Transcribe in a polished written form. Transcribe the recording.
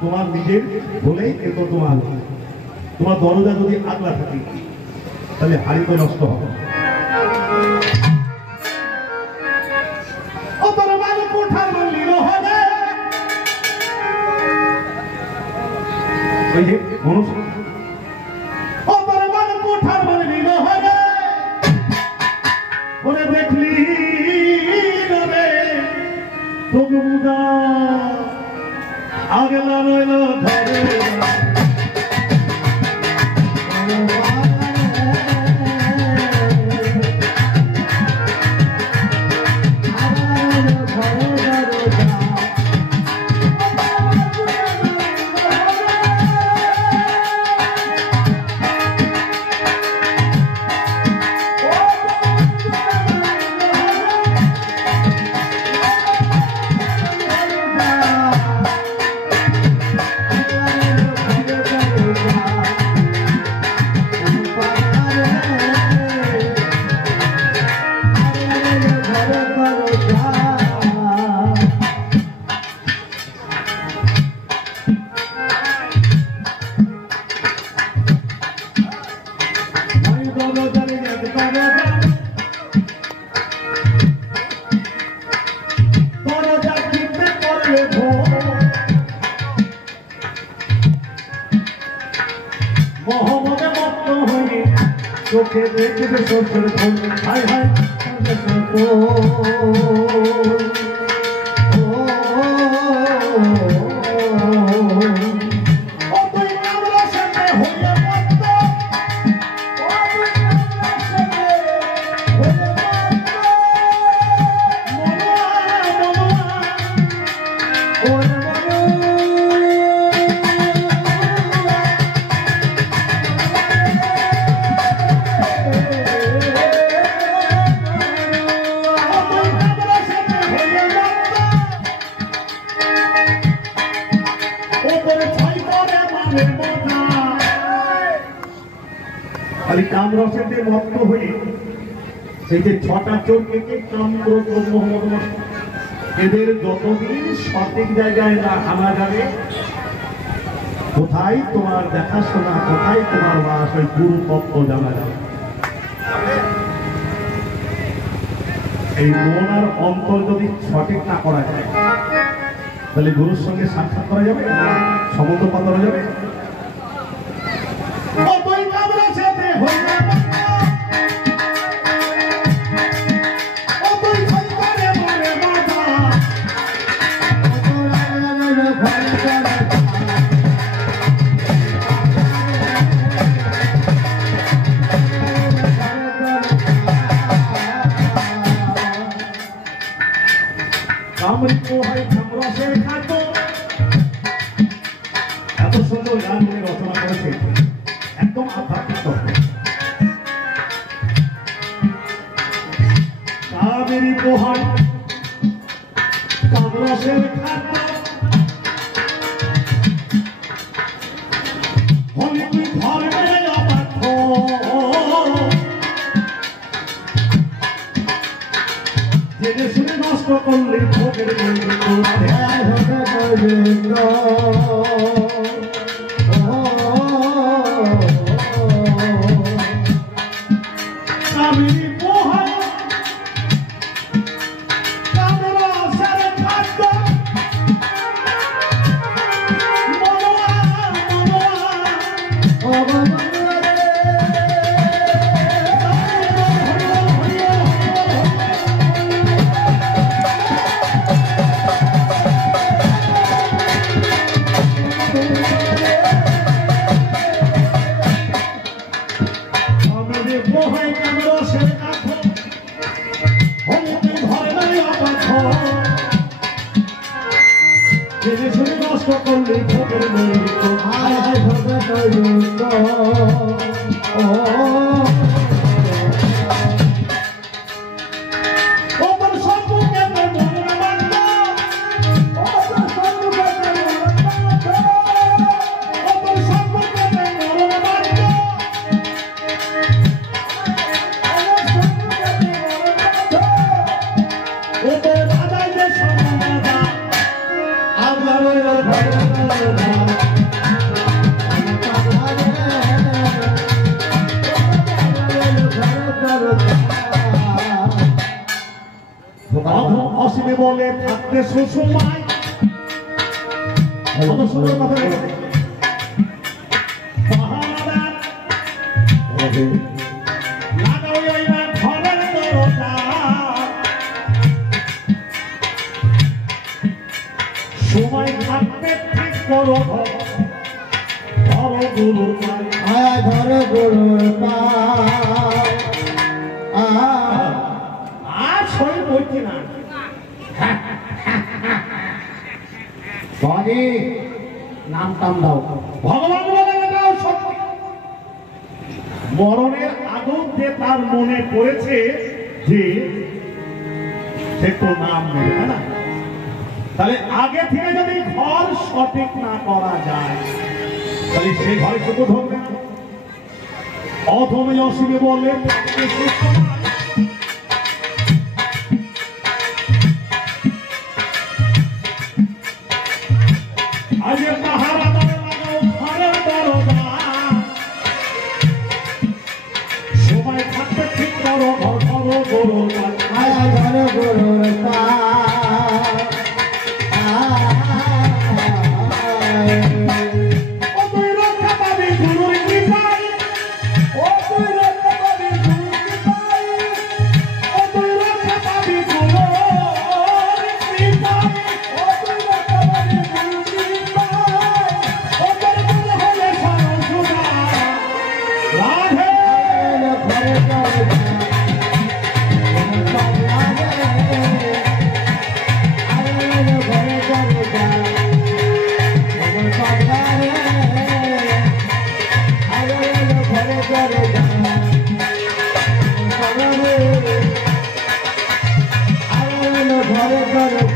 তোমার নিজের বলেই কিন্তু তোমার দরজা যদি আগলা থাকে তাহলে হাড়ি তো নষ্ট হবে। ওই যে মনুষ্য দেখলি প্রভুদা আগলা রইল ধরে চোখে দেখবে শ্বশুর ফোন হায় হায় কামরসেতে মত্ত হয়ে সেই যে ছটা চোরকে কামর এদের যতদিন সঠিক জায়গায় না আনা যাবে, কোথায় তোমার দেখাশোনা, কোথায় তোমার বাস, ওই গুরু তত্ত্ব জানা যাবে। এই মন আর অন্তর যদি সঠিক না করা যায় তাহলে গুরুর সঙ্গে সাক্ষাৎ করা যাবে, সমত পাওয়া যাবে। এত সুন্দর গান উনি রচনা করেছে, একদম আধ্যাত্মিক। কাবেরী পোহাই কামরসের খাদ্য হলি তুই ধর্মে অবাধ্য, জেনে শুনে নষ্ট করলে ভোগের নষ্ট করলে ভোগের দাদাই অধম অসীমে বলে থাকতে সুষমায় কত সুন্দর কথা বলেছে সময় থাকতে ঠিক করো ধরো গুরুর পায় ধরো গুরুর পায় আর সই বইছি না বাড়ি নাম টাম দাও ভগবান বলে এটাও সত্যি মরণের আগেও যে তার মনে পড়েছে যে সে তো নাম নেবে তাই না তাহলে আগে থেকে যদি ঘর সঠিক না করা যায় তাহলে সে ঘরে শুধু ঢুকবে না অধমে অসীমে বলে আজকে পাহাড়া দরে লাগাও ঘরের দরজা সময় থাকতে ঠিক করো ঘর ধরো গরুর ধরো গুরুর পায় ঘরে ঘরে